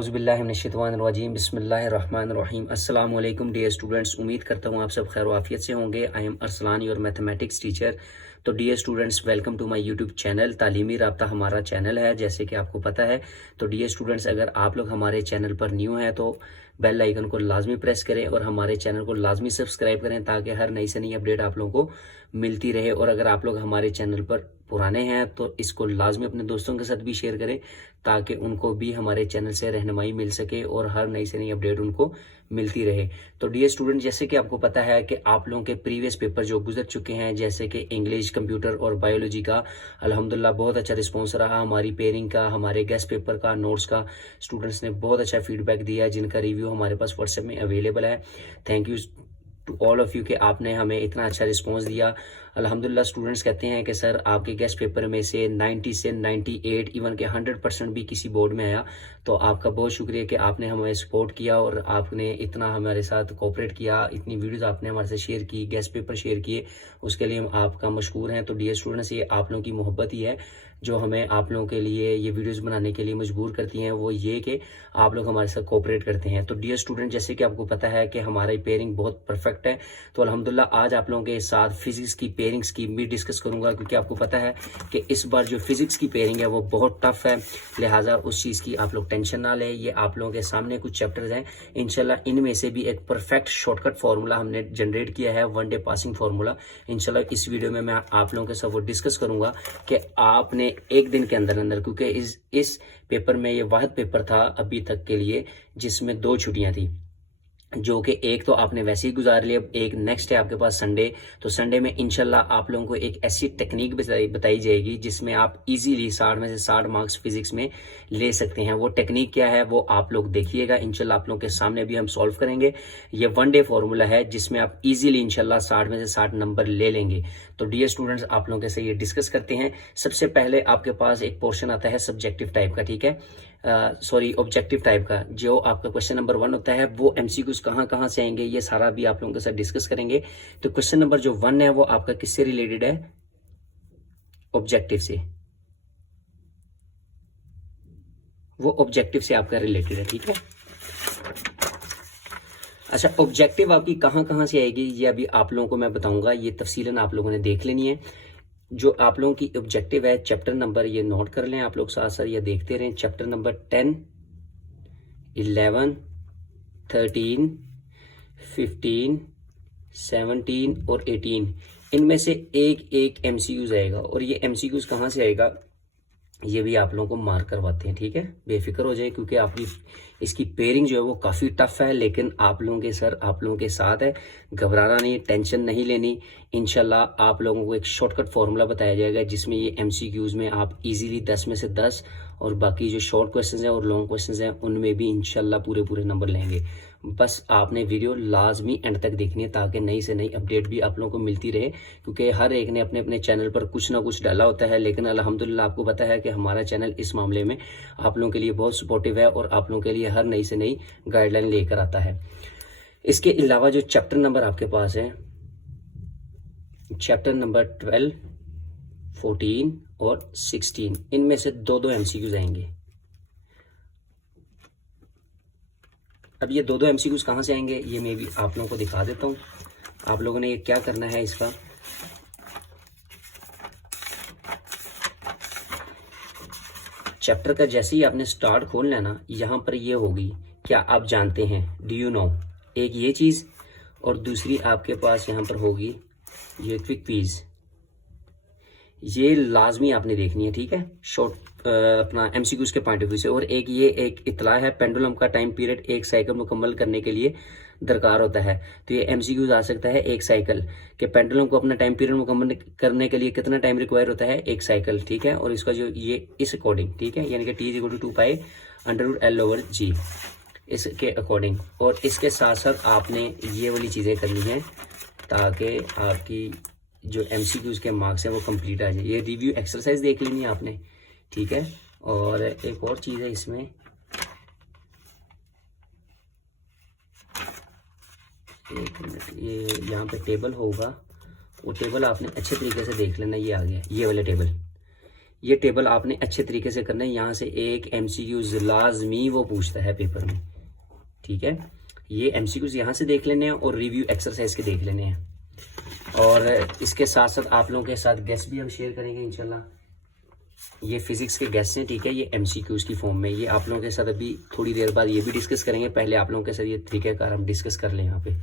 औज़ुबिल्लाहिमिनश्शैतानिर्रजीम बिस्मिल्लाहिर्रहमानिर्रहीम। अस्सलाम वालेकुम डियर स्टूडेंट्स, उम्मीद करता हूँ आप सब खैर वाफियत से होंगे। I am Arsalan your mathematics teacher. तो dear students, welcome to my YouTube channel. तालीमी राब्ता हमारा चैनल है, जैसे कि आपको पता है। तो डियर स्टूडेंट्स, अगर आप लोग हमारे चैनल पर न्यू हैं तो बेल आइकन को लाजमी प्रेस करें और हमारे चैनल को लाजमी सब्सक्राइब करें, ताकि हर नई से नई अपडेट आप लोगों को मिलती रहे। और अगर आप लोग हमारे चैनल पर पुराने हैं तो इसको लाजमी अपने दोस्तों के साथ भी शेयर करें, ताकि उनको भी हमारे चैनल से रहनुमाई मिल सके और हर नई से नई अपडेट उनको मिलती रहे। तो डियर स्टूडेंट, जैसे कि आपको पता है कि आप लोगों के प्रीवियस पेपर जो गुजर चुके हैं, जैसे कि इंग्लिश, कंप्यूटर और बायोलॉजी का, अल्हम्दुलिल्लाह बहुत अच्छा रिस्पॉन्स रहा। हमारी पेयरिंग का, हमारे गेस्ट पेपर का, नोट्स का स्टूडेंट्स ने बहुत अच्छा फीडबैक दिया, जिनका रिव्यू हमारे पास व्हाट्सएप में अवेलेबल है। Thank you to all of you कि आपने हमें इतना अच्छा रिस्पॉन्स दिया। अल्हम्दुलिल्लाह स्टूडेंट्स कहते हैं कि सर आपके गेस्ट पेपर में से 90 से 98 इवन के 100% भी किसी बोर्ड में आया। तो आपका बहुत शुक्रिया कि आपने हमें सपोर्ट किया और आपने इतना हमारे साथ कोऑपरेट किया, इतनी वीडियोस आपने हमारे साथ शेयर की, गेस्ट पेपर शेयर किए, उसके लिए हम आपका मशकूर हैं। तो डियर स्टूडेंट्स, ये आप लोगों की मोहब्बत ही है जो हमें आप लोगों के लिए ये वीडियोस बनाने के लिए मजबूर करती हैं, वो ये कि आप लोग हमारे साथ कोऑपरेट करते हैं। तो डियर स्टूडेंट, जैसे कि आपको पता है कि हमारी पेयरिंग बहुत परफेक्ट है। तो अल्हम्दुलिल्लाह आज आप लोगों के साथ फिजिक्स की पेयरिंग स्कीम भी डिस्कस करूंगा, क्योंकि आपको पता है कि इस बार जो फिजिक्स की पेयरिंग है वो बहुत टफ है। लिहाजा उस चीज़ की आप लोग टेंशन ना लें। ये आप लोगों के सामने कुछ चैप्टर्स हैं, इंशाल्लाह इनमें से भी एक परफेक्ट शॉर्टकट फार्मूला हमने जनरेट किया है, वन डे पासिंग फार्मूला। इंशाल्लाह इस वीडियो में मैं आप लोगों के साथ वो डिस्कस करूंगा कि आपने एक दिन के अंदर अंदर, क्योंकि इस पेपर में ये वाहिद पेपर था अभी तक के लिए जिसमें 2 छुट्टियां थी, जो कि एक तो आपने वैसे ही गुजार लिया, एक नेक्स्ट है आपके पास संडे। तो संडे में इंशाल्लाह आप लोगों को एक ऐसी टेक्निक बताई जाएगी जिसमें आप इजीली 60 में से 60 मार्क्स फिजिक्स में ले सकते हैं। वो टेक्निक क्या है वो आप लोग देखिएगा, इंशाल्लाह आप लोगों के सामने भी हम सॉल्व करेंगे। ये वन डे फॉर्मूला है जिसमें आप इजीली इंशाल्लाह 60 में से 60 नंबर ले लेंगे। तो डियर स्टूडेंट्स, आप लोगों के साथ ये डिस्कस करते हैं। सबसे पहले आपके पास एक पोर्शन आता है सब्जेक्टिव टाइप का, ठीक है, ऑब्जेक्टिव टाइप का। जो आपका क्वेश्चन नंबर 1 होता है वो एमसीक्यूज कहाँ से आएंगे, ये सारा भी आप लोगों के साथ डिस्कस करेंगे। तो क्वेश्चन नंबर जो 1 है वो आपका किससे रिलेटेड है? ऑब्जेक्टिव से। वो ऑब्जेक्टिव से आपका रिलेटेड है, ठीक है। अच्छा, ऑब्जेक्टिव आपकी कहाँ से आएगी ये अभी आप लोगों को मैं बताऊंगा, ये तफसीलन आप लोगों ने देख लेनी है। जो आप लोगों की ऑब्जेक्टिव है, चैप्टर नंबर ये नोट कर लें आप लोग, साथ साथ ये देखते रहें। चैप्टर नंबर 10, 11, 13, 15, 17 और 18, इनमें से एक एमसीक्यूज आएगा। और ये एमसीक्यूज कहाँ से आएगा ये भी आप लोगों को मार्क करवाते हैं, ठीक है। बेफिक्र हो जाए, क्योंकि आपकी इसकी पेयरिंग जो है वो काफ़ी टफ है, लेकिन आप लोगों के सर आप लोगों के साथ है। घबराना नहीं, टेंशन नहीं लेनी। इंशाल्लाह आप लोगों को एक शॉर्टकट फार्मूला बताया जाएगा जिसमें ये एमसीक्यूज में आप इजीली 10 में से 10 और बाकी जो शॉर्ट क्वेश्चंस हैं और लॉन्ग क्वेश्चंस हैं उनमें भी इंशाल्लाह पूरे नंबर लेंगे। बस आपने वीडियो लाजमी एंड तक देखनी है, ताकि नई से नई अपडेट भी आप लोगों को मिलती रहे, क्योंकि हर एक ने अपने अपने चैनल पर कुछ ना कुछ डाला होता है। लेकिन अल्हम्दुलिल्लाह आपको पता है कि हमारा चैनल इस मामले में आप लोगों के लिए बहुत सपोर्टिव है और आप लोगों के लिए हर नई से नई गाइडलाइन लेकर आता है। इसके अलावा जो चैप्टर नंबर आपके पास है, चैप्टर नंबर 12, 14 और 16, इनमें से 2 एमसीक्यूज आएंगे। अब ये 2 एमसीक्यूज कहाँ से आएंगे ये मैं भी आप लोगों को दिखा देता हूँ। आप लोगों ने ये क्या करना है, इसका चैप्टर का जैसे ही आपने स्टार्ट खोलना है ना, यहाँ पर ये होगी, क्या आप जानते हैं, डू यू नो, एक ये चीज़, और दूसरी आपके पास यहाँ पर होगी ये क्विक क्विज। ये लाजमी आपने देखनी है, ठीक है, शॉर्ट अपना एमसीक्यूज के पॉइंट ऑफ व्यू से। और एक ये एक इतला है, पेंडुलम का टाइम पीरियड एक साइकिल मुकम्मल करने के लिए दरकार होता है। तो ये एमसीक्यूज आ सकता है एक साइकिल के पेंडुलम को अपना टाइम पीरियड मुकम्मल करने के लिए कितना टाइम रिक्वायर होता है, एक साइकिल, ठीक है। और इसका जो ये इस अकॉर्डिंग, ठीक है, यानी कि T=2π√L/G, इसके अकॉर्डिंग। और इसके साथ साथ आपने ये वाली चीज़ें करनी है ताकि आपकी जो एमसीक्यूज के मार्क्स हैं वो कंप्लीट आ जाए। ये रिव्यू एक्सरसाइज देख लेनी है आपने, ठीक है। और एक और चीज़ है इसमें, एक मिनट, ये यहाँ पे टेबल होगा, वो टेबल आपने अच्छे तरीके से देख लेना। ये आ गया ये वाला टेबल, ये टेबल आपने अच्छे तरीके से करना है। यहाँ से एक एमसीक्यूज लाजमी वो पूछता है पेपर में, ठीक है। ये एमसीक्यूज यहाँ से देख लेने हैं और रिव्यू एक्सरसाइज के देख लेने हैं, और इसके साथ साथ आप लोगों के साथ गेस्ट भी हम शेयर करेंगे इंशाल्लाह। ये फिजिक्स के गेस्ट हैं, ठीक है, ये एमसीक्यूज की फॉर्म में। ये आप लोगों के साथ अभी थोड़ी देर बाद ये भी डिस्कस करेंगे। पहले आप लोगों के साथ ये तरीक़ाकार हम डिस्कस कर लें यहाँ पे।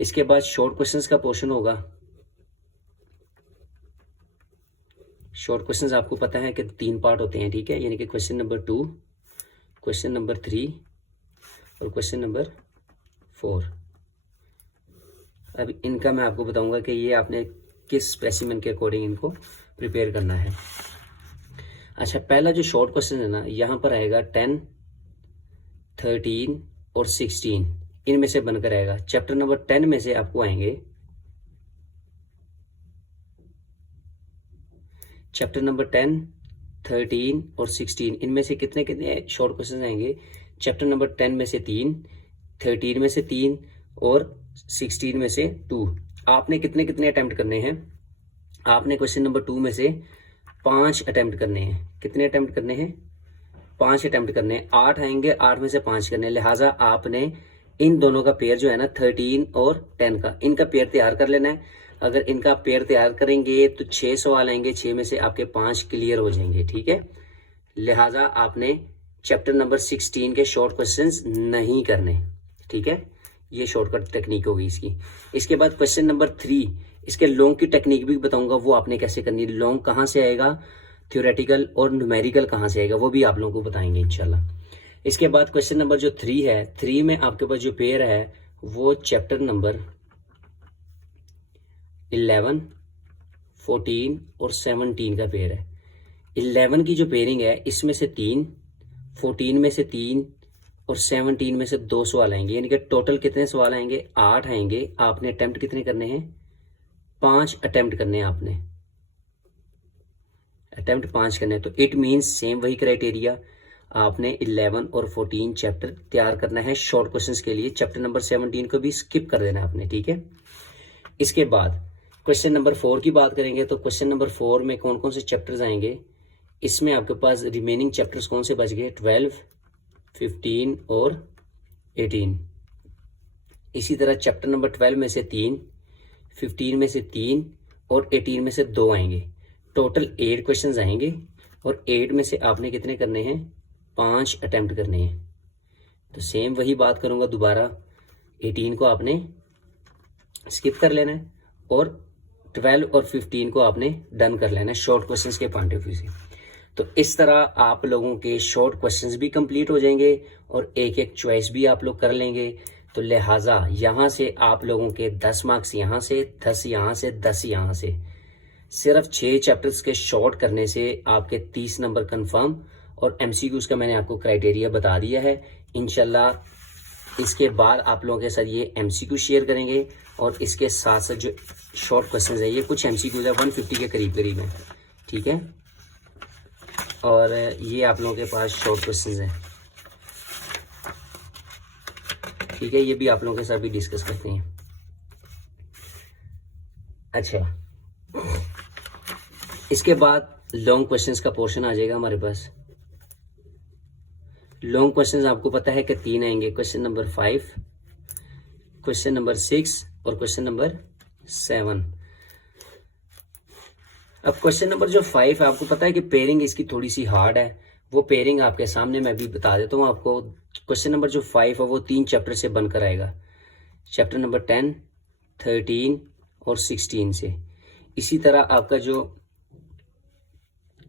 इसके बाद शॉर्ट क्वेश्चंस का पोर्शन होगा। शॉर्ट क्वेश्चंस आपको पता है कि 3 पार्ट होते हैं, ठीक है, यानी कि क्वेश्चन नंबर 2, क्वेश्चन नंबर 3 और क्वेश्चन नंबर 4। अब इनका मैं आपको बताऊंगा कि ये आपने किस स्पेसिमेन के अकॉर्डिंग इनको प्रिपेयर करना है। अच्छा, पहला जो शॉर्ट क्वेश्चन है ना, यहाँ पर आएगा 10, 13 और 16, इनमें से बनकर आएगा। चैप्टर नंबर 10 में से आपको आएंगे, चैप्टर नंबर 10, 13 और 16, इनमें से कितने कितने शॉर्ट क्वेश्चन आएंगे। चैप्टर नंबर 10 में से 3, 13 में से 3 और 16 में से 2। आपने कितने कितने अटेम्प्ट करने हैं। आपने क्वेश्चन नंबर 2 में से 5 अटेम्प्ट करने हैं। कितने अटेम्प्ट करने हैं, 5 अटेम्प्ट करने हैं। 8 आएंगे, 8 में से 5 करने हैं। लिहाजा आपने इन दोनों का पेयर जो है ना 13 और 10 का, इनका पेयर तैयार कर लेना है। अगर इनका पेयर तैयार करेंगे तो 6 सवाल आएंगे, 6 में से आपके 5 क्लियर हो जाएंगे, ठीक है। लिहाजा आपने चैप्टर नंबर 16 के शॉर्ट क्वेश्चंस नहीं करने, ठीक है। ये शॉर्टकट टेक्निक होगी इसकी। इसके बाद क्वेश्चन नंबर 3, इसके लॉन्ग की टेक्निक भी बताऊंगा, वो आपने कैसे करनी है। लॉन्ग कहाँ से आएगा, थ्योरेटिकल और न्यूमेरिकल कहाँ से आएगा, वो भी आप लोगों को बताएंगे इंशाल्लाह। इसके बाद क्वेश्चन नंबर जो 3 है, 3 में आपके पास जो पेयर है वो चैप्टर नंबर 11, 14 और 17 का पेयर है। 11 की जो पेयरिंग है, इसमें से 3, 14 में से 3 और 17 में से 2 सवाल आएंगे, यानी कि टोटल कितने सवाल आएंगे, 8 आएंगे। आपने अटेम्प्ट कितने करने हैं, 5 अटेम्प्ट करने हैं। आपने अटेम्प्ट 5 करने हैं, तो इट मीन्स सेम वही क्राइटेरिया, आपने 11 और 14 चैप्टर तैयार करना है शॉर्ट क्वेश्चंस के लिए। चैप्टर नंबर 17 को भी स्किप कर देना है आपने, ठीक है। इसके बाद क्वेश्चन नंबर 4 की बात करेंगे, तो क्वेश्चन नंबर 4 में कौन कौन से चैप्टर्स आएंगे। इसमें आपके पास रिमेनिंग चैप्टर्स कौन से बच गए, 12, 15 और 18। इसी तरह चैप्टर नंबर 12 में से 3, 15 में से 3 और 18 में से 2 आएंगे। टोटल 8 क्वेश्चंस आएंगे, और 8 में से आपने कितने करने हैं, 5 अटेम्प्ट करने हैं। तो सेम वही बात करूंगा दोबारा, 18 को आपने स्किप कर लेना है और 12 और 15 को आपने डन कर लेना है शॉर्ट क्वेश्चंस के पॉइंट ऑफ व्यू से। तो इस तरह आप लोगों के शॉर्ट क्वेश्चंस भी कंप्लीट हो जाएंगे और एक एक चॉइस भी आप लोग कर लेंगे। तो लिहाजा यहाँ से आप लोगों के 10 मार्क्स यहाँ से, 10 यहाँ से, 10 यहाँ से। सिर्फ 6 चैप्टर्स के शॉर्ट करने से आपके 30 नंबर कंफर्म, और एमसीक्यूज का मैंने आपको क्राइटेरिया बता दिया है। इंशाल्लाह इसके बाद आप लोगों के साथ ये एमसीक्यू शेयर करेंगे, और इसके साथ साथ जो शॉर्ट क्वेश्चंस है, ये कुछ एमसीक्यूज है 150 के करीब करीब है, ठीक है। और ये आप लोगों के पास शॉर्ट क्वेश्चंस हैं, ठीक है। ये भी आप लोगों के साथ भी डिस्कस करते हैं। अच्छा, इसके बाद लॉन्ग क्वेश्चंस का पोर्शन आ जाएगा हमारे पास। लॉन्ग क्वेश्चंस आपको पता है कि 3 आएंगे, क्वेश्चन नंबर 5, क्वेश्चन नंबर 6 और क्वेश्चन नंबर 7। अब क्वेश्चन नंबर जो 5 है, आपको पता है कि पेयरिंग इसकी थोड़ी सी हार्ड है। वो पेयरिंग आपके सामने मैं भी बता देता हूँ आपको। क्वेश्चन नंबर जो 5 है वो 3 चैप्टर से बनकर आएगा, चैप्टर नंबर 10, 13 और 16 से। इसी तरह आपका जो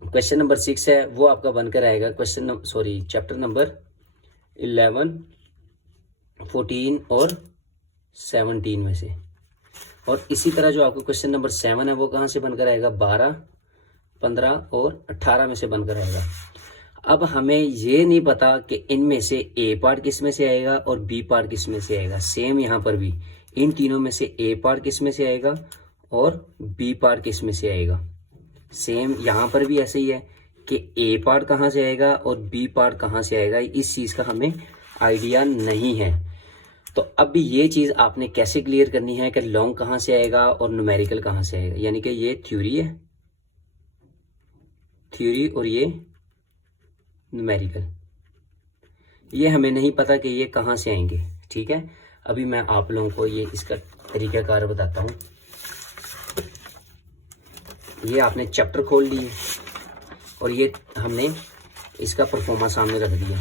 क्वेश्चन नंबर 6 है वो आपका बनकर आएगा चैप्टर नंबर 11, 14 और 17 में से। और इसी तरह जो आपका क्वेश्चन नंबर 7 है वो कहाँ से बनकर आएगा, 12, 15 और 18 में से बनकर आएगा। अब हमें ये नहीं पता कि इनमें से ए पार्ट किस में से आएगा और बी पार्ट किस में से आएगा। सेम यहाँ पर भी इन तीनों में से ए पार्ट किस में से आएगा और बी पार्ट किस में से आएगा। सेम यहाँ पर भी ऐसे ही है कि ए पार्ट कहाँ से आएगा और बी पार्ट कहाँ से आएगा, इस चीज़ का हमें आइडिया नहीं है। तो अब ये चीज़ आपने कैसे क्लियर करनी है कि लॉन्ग कहाँ से आएगा और न्यूमेरिकल कहाँ से आएगा, यानी कि ये थ्योरी है, थ्योरी और ये न्यूमेरिकल। ये हमें नहीं पता कि ये कहाँ से आएंगे, ठीक है। अभी मैं आप लोगों को ये इसका तरीक़ाकार बताता हूँ। ये आपने चैप्टर खोल लिए और ये हमने इसका परफॉर्मा सामने रख दिया।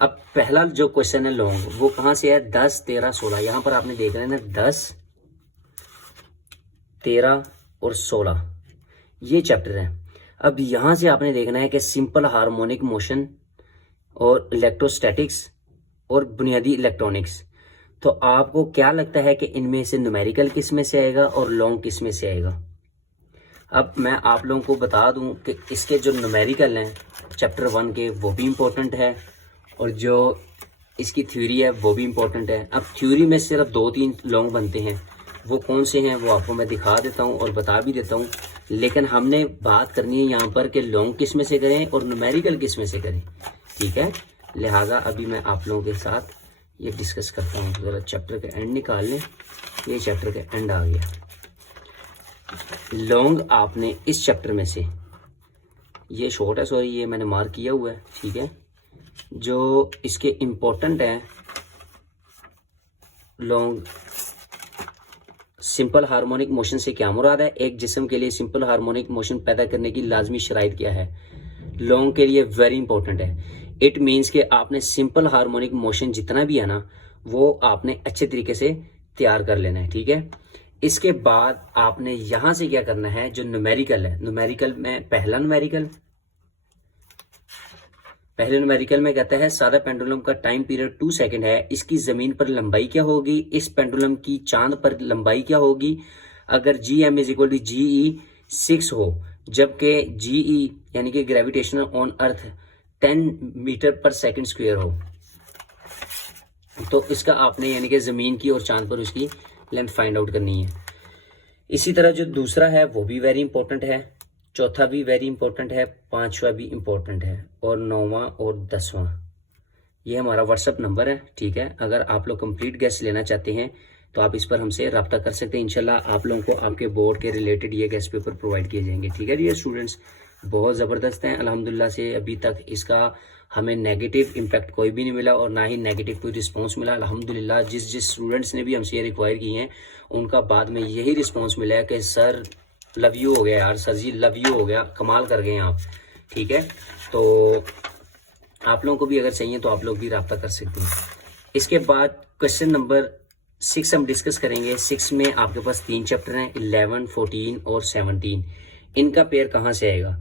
अब पहला जो क्वेश्चन है लॉन्ग, वो कहाँ से है, 10, 13, 16। यहाँ पर आपने देख रहे हैं ना 10, 13 और 16 ये चैप्टर है। अब यहाँ से आपने देखना है कि सिंपल हार्मोनिक मोशन और इलेक्ट्रोस्टैटिक्स और बुनियादी इलेक्ट्रॉनिक्स। तो आपको क्या लगता है कि इनमें से न्यूमेरिकल किस में से आएगा और लॉन्ग किस में से आएगा? अब मैं आप लोगों को बता दूं कि इसके जो न्यूमेरिकल हैं चैप्टर 1 के, वो भी इम्पोर्टेंट है और जो इसकी थ्योरी है वो भी इम्पोर्टेंट है। अब थ्योरी में सिर्फ 2-3 लॉन्ग बनते हैं, वो कौन से हैं वो आपको मैं दिखा देता हूं और बता भी देता हूं। लेकिन हमने बात करनी है यहाँ पर कि लॉन्ग किस में से करें और न्यूमेरिकल किस में से करें, ठीक है। लिहाजा अभी मैं आप लोगों के साथ ये डिस्कस करता हूँ। ज़रा चैप्टर का एंड निकाल लें, ये चैप्टर का एंड आ गया। लॉन्ग आपने इस चैप्टर में से, ये शॉर्ट है सॉरी, ये मैंने मार्क किया हुआ है, ठीक है। जो इसके इम्पोर्टेंट है लॉन्ग, सिंपल हार्मोनिक मोशन से क्या मुराद है, एक जिस्म के लिए सिंपल हार्मोनिक मोशन पैदा करने की लाजमी शराइत क्या है, लॉन्ग के लिए वेरी इंपॉर्टेंट है। इट मीन्स कि आपने सिंपल हार्मोनिक मोशन जितना भी है ना वो आपने अच्छे तरीके से तैयार कर लेना है, ठीक है। इसके बाद आपने यहां से क्या करना है, जो न्यूमेरिकल है, न्यूमेरिकल में पहले न्यूमेरिकल में कहता है सादा पेंडुलम का टाइम पीरियड 2 सेकंड है, इसकी जमीन पर लंबाई क्या होगी, इस पेंडुलम की चांद पर लंबाई क्या होगी अगर GM is equal to GE 6 हो, जबकि GE यानी कि ग्रेविटेशनल ऑन अर्थ 10 मीटर पर सेकंड स्क्वायर हो। तो इसका आपने यानी कि ज़मीन की और चांद पर उसकी लेंथ फाइंड आउट करनी है। इसी तरह जो दूसरा है वो भी वेरी इंपॉर्टेंट है, चौथा भी वेरी इंपॉर्टेंट है, पांचवा भी इंपॉर्टेंट है और 9वां और 10वां। ये हमारा व्हाट्सअप नंबर है, ठीक है। अगर आप लोग कंप्लीट गेस्ट लेना चाहते हैं तो आप इस पर हमसे रब्ता कर सकते हैं। इंशाल्लाह आप लोगों को आपके बोर्ड के रिलेटेड ये गेस्ट पेपर प्रोवाइड किए जाएंगे, ठीक है। ये स्टूडेंट्स बहुत ज़बरदस्त हैं अल्हम्दुलिल्लाह से। अभी तक इसका हमें नेगेटिव इम्पैक्ट कोई भी नहीं मिला और ना ही नेगेटिव कोई रिस्पांस मिला अल्हम्दुलिल्लाह। जिस स्टूडेंट्स ने भी हमसे ये रिक्वायर की हैं उनका बाद में यही रिस्पांस मिला है कि सर लव यू हो गया यार, सर जी लव यू हो गया, कमाल कर गए आप, ठीक है। तो आप लोगों को भी अगर चाहिए तो आप लोग भी रब्ता कर सकते हैं। इसके बाद क्वेश्चन नंबर 6 हम डिस्कस करेंगे। 6 में आपके पास 3 चैप्टर हैं, 11, 14 और 17। इनका पेयर कहाँ से आएगा?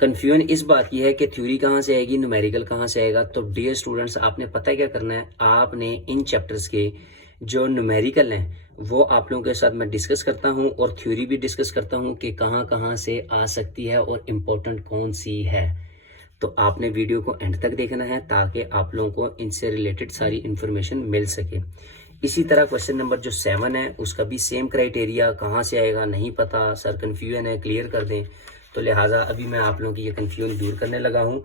कन्फ्यूजन इस बात की है कि थ्योरी कहाँ से आएगी, न्यूमेरिकल कहाँ से आएगा। तो डियर स्टूडेंट्स आपने पता क्या करना है, आपने इन चैप्टर्स के जो न्यूमेरिकल हैं वो आप लोगों के साथ मैं डिस्कस करता हूं और थ्योरी भी डिस्कस करता हूं कि कहाँ कहाँ से आ सकती है और इम्पोर्टेंट कौन सी है। तो आपने वीडियो को एंड तक देखना है ताकि आप लोगों को इनसे रिलेटेड सारी इन्फॉर्मेशन मिल सके। इसी तरह क्वेश्चन नंबर जो 7 है उसका भी सेम क्राइटेरिया, कहाँ से आएगा नहीं पता सर, कन्फ्यूजन है, क्लियर कर दें। तो लिहाजा अभी मैं आप लोगों की ये कन्फ्यूजन दूर करने लगा हूँ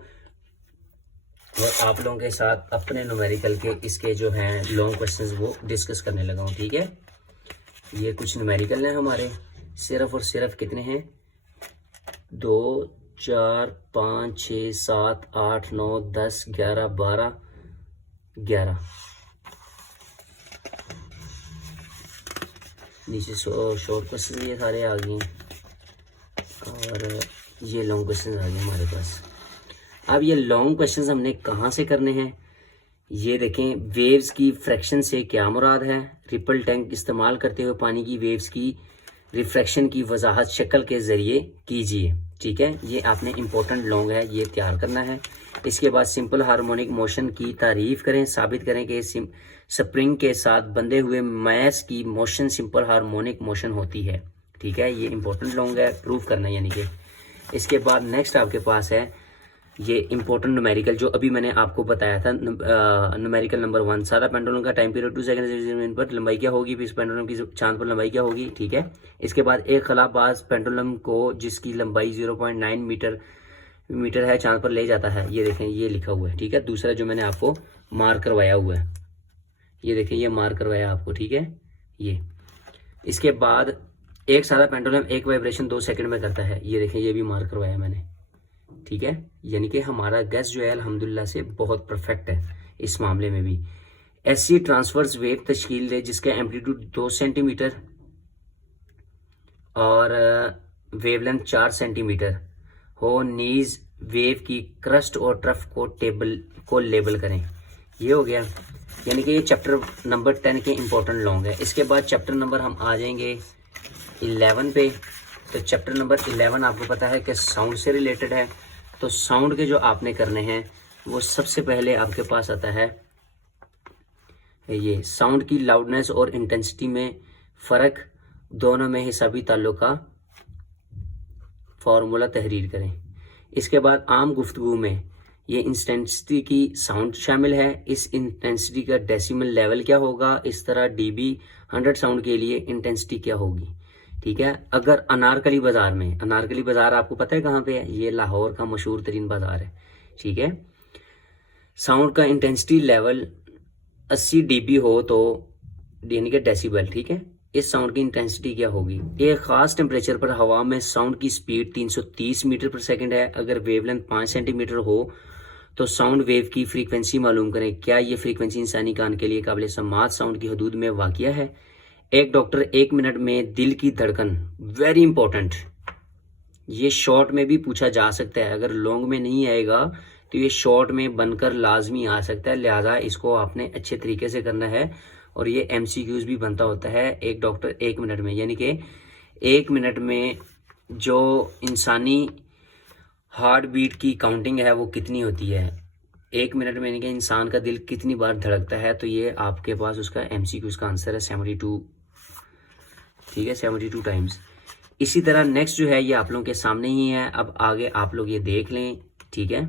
और आप लोगों के साथ अपने न्यूमेरिकल के इसके जो हैं लॉन्ग क्वेश्चंस वो डिस्कस करने लगा हूँ, ठीक है। ये कुछ न्यूमेरिकल हैं हमारे, सिर्फ और सिर्फ कितने हैं, 2, 4, 5, 6, 7, 8, 9, 10, 11, 12, 11। नीचे शॉर्ट क्वेश्चन ये सारे आ गए और ये लॉन्ग क्वेश्चन आ गए हमारे पास। अब ये लॉन्ग क्वेश्चंस हमने कहाँ से करने हैं, ये देखें। वेव्स की फ्रैक्शन से क्या मुराद है, रिपल टैंक इस्तेमाल करते हुए पानी की वेव्स की रिफ्रैक्शन की वजाहत शक्ल के ज़रिए कीजिए, ठीक है। ये आपने इम्पोर्टेंट लॉन्ग है, ये तैयार करना है। इसके बाद सिंपल हार्मोनिक मोशन की तारीफ़ करें, साबित करें कि स्प्रिंग के साथ बंधे हुए मैस की मोशन सिंपल हार्मोनिक मोशन होती है, ठीक है। ये इंपॉर्टेंट लॉन्ग है, प्रूव करना है यानी कि। इसके बाद नेक्स्ट आपके पास है ये इंपॉर्टेंट न्यूमेरिकल जो अभी मैंने आपको बताया था। न्यूमेरिकल नंबर 1, सादा पेंडुलम का टाइम पीरियड 2 सेकंड पर लंबाई क्या होगी, इस पेंडुलम की चांद पर लंबाई क्या होगी, ठीक है। इसके बाद एक खलाबाज पेंडुलम को जिसकी लंबाई 0.9 मीटर है चांद पर ले जाता है। ये देखें ये लिखा हुआ है, ठीक है। दूसरा जो मैंने आपको मार्क करवाया हुआ है, ये देखें ये मार्क करवाया आपको, ठीक है ये। इसके बाद एक सादा पेंडुलम एक वाइब्रेशन 2 सेकंड में करता है, ये देखें ये भी मार्क करवाया मैंने, ठीक है, यानी कि हमारा गैस जो है अल्हम्दुलिल्लाह से बहुत परफेक्ट है इस मामले में भी। ऐसी ट्रांसवर्स वेव तश्कील दे जिसका एम्पलीट्यूड 2 सेंटीमीटर और वेवलेंथ 4 सेंटीमीटर हो। नीज वेव की क्रस्ट और ट्रफ को लेबल करें। ये हो गया, यानी कि ये चैप्टर नंबर 10 के इम्पोर्टेंट लॉन्ग है। इसके बाद चैप्टर नंबर हम आ जाएंगे 11 पे। तो चैप्टर नंबर 11 आपको पता है कि साउंड से रिलेटेड है। तो साउंड के जो आपने करने हैं वो सबसे पहले आपके पास आता है ये साउंड की लाउडनेस और इंटेंसिटी में फ़र्क, दोनों में हिसाबी ताल्लुक का फार्मूला तहरीर करें। इसके बाद आम गुफ्तगू में ये इंटेंसिटी की साउंड शामिल है। इस इंटेंसिटी का डेसिमल लेवल क्या होगा, इस तरह डीबी 100 साउंड के लिए इंटेंसिटी क्या होगी। ठीक है, अगर अनारकली बाज़ार में, अनारकली बाज़ार आपको पता है कहाँ पे है, ये लाहौर का मशहूर तरीन बाज़ार है। ठीक है, साउंड का इंटेंसिटी लेवल 80 dB हो तो यानी कि डेसिबल। ठीक है, इस साउंड की इंटेंसिटी क्या होगी। एक ख़ास टेम्परेचर पर हवा में साउंड की स्पीड 330 मीटर पर सेकंड है। अगर वेवलेंथ 5 सेंटीमीटर हो तो साउंड वेव की फ्रीक्वेंसी मालूम करें। क्या ये फ्रीक्वेंसी इंसानी कान के लिए काबिल समात साउंड की हदूद में वाक़िया है। एक डॉक्टर 1 मिनट में दिल की धड़कन, वेरी इंपॉर्टेंट, ये शॉर्ट में भी पूछा जा सकता है। अगर लॉन्ग में नहीं आएगा तो ये शॉर्ट में बनकर लाजमी आ सकता है, लिहाजा इसको आपने अच्छे तरीके से करना है। और ये MCQs भी बनता होता है। एक डॉक्टर 1 मिनट में, यानी कि 1 मिनट में जो इंसानी हार्ट बीट की काउंटिंग है वो कितनी होती है, 1 मिनट में, यानी कि इंसान का दिल कितनी बार धड़कता है। तो ये आपके पास उसका MCQs का आंसर है 72। ठीक है, 72 टाइम्स। इसी तरह नेक्स्ट जो है ये आप लोगों के सामने ही है, अब आगे आप लोग ये देख लें। ठीक है,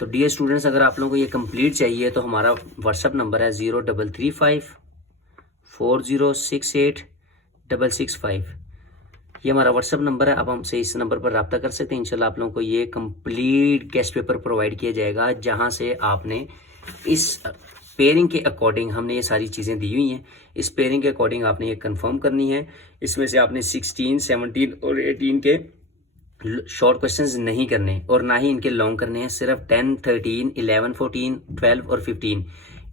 तो डियर स्टूडेंट्स, अगर आप लोगों को ये कंप्लीट चाहिए तो हमारा व्हाट्सअप नंबर है 0335406865। ये हमारा व्हाट्सअप नंबर है। अब हमसे इस नंबर पर रब्ता कर सकते हैं। इंशाल्लाह आप लोगों को ये कंप्लीट गेस्ट पेपर प्रोवाइड किया जाएगा, जहां से आपने इस पेयरिंग के अकॉर्डिंग, हमने ये सारी चीज़ें दी हुई हैं, इस पेयरिंग के अकॉर्डिंग आपने ये कंफर्म करनी है। इसमें से आपने 16, 17 और 18 के शॉर्ट क्वेश्चंस नहीं करने और ना ही इनके लॉन्ग करने हैं। सिर्फ 10, 13, 11, 14, 12 और 15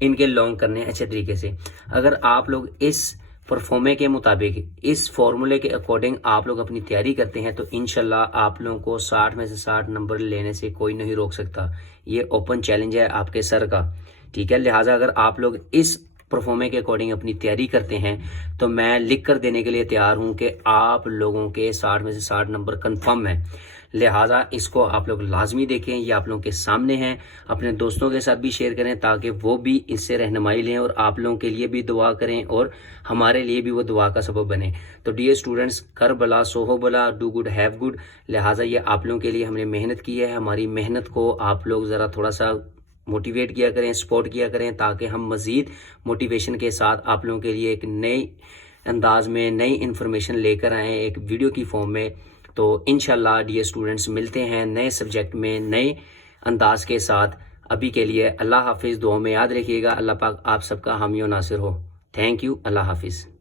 इनके लॉन्ग करने हैं अच्छे तरीके से। अगर आप लोग इस परफॉर्मे के मुताबिक, इस फॉर्मूले के अकॉर्डिंग आप लोग अपनी तैयारी करते हैं तो इंशाल्लाह आप लोगों को 60 में से 60 नंबर लेने से कोई नहीं रोक सकता। ये ओपन चैलेंज है आपके सर का। ठीक है, लिहाजा अगर आप लोग इस परफॉर्मे के अकॉर्डिंग अपनी तैयारी करते हैं तो मैं लिख कर देने के लिए तैयार हूं कि आप लोगों के 60 में से 60 नंबर कंफर्म है। लिहाजा इसको आप लोग लाजमी देखें, ये आप लोगों के सामने हैं। अपने दोस्तों के साथ भी शेयर करें ताकि वो भी इससे रहनुमाई लें और आप लोगों के लिए भी दुआ करें और हमारे लिए भी वो दुआ का सबब बने। तो डियर स्टूडेंट्स, कर भला सोहो भला, डू गुड हैव गुड। लिहाजा ये आप लोगों के लिए हमने मेहनत की है। हमारी मेहनत को आप लोग ज़रा थोड़ा सा मोटिवेट किया करें, सपोर्ट किया करें, ताकि हम मज़ीद मोटिवेशन के साथ आप लोगों के लिए एक नई अंदाज में नई इन्फॉर्मेशन लेकर आएँ एक वीडियो की फॉर्म में। तो इंशाल्लाह डियर स्टूडेंट्स, मिलते हैं नए सब्जेक्ट में नए अंदाज के साथ। अभी के लिए अल्लाह हाफिज़। दुआ में याद रखिएगा। अल्लाह पाक आप सबका हामी और नासिर हो। Thank you. अल्लाह हाफिज़।